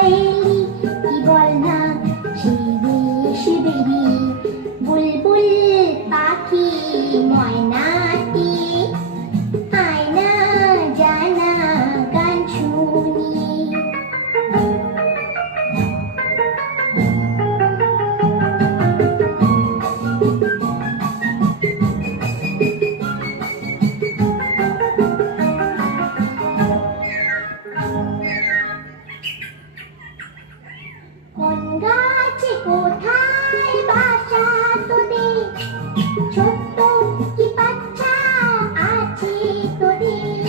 এলি কি বল না সেই দেশ বেরি বুলবুল পাখি ময়নাটি আয়না জানা গান শুনি কোন গাছে কোথায় বাসা তোদের ছোট্ট কি বাচ্চা আছে তোদের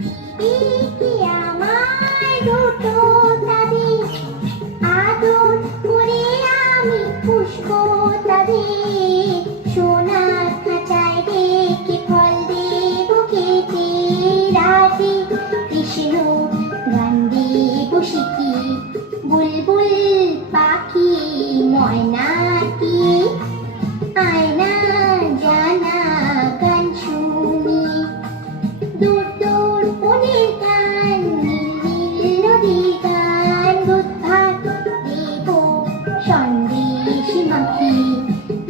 দিবি কি আমায় দুটো তাদের আদর করে আমি পুষবো তাদের সোনার খাঁচায় রেখে ফল দেবো খেতে রাতে কৃষ্ণ গান দেবো শিখি বুলবুল পাখি ময়নাটি আয়না জানা গান শুনি দূর দূর বনের গান নীল নীল নদীর গান দুধ ভাত দেব সন্দেশ মাখি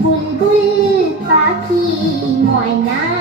বুলবুল পাখি ময়না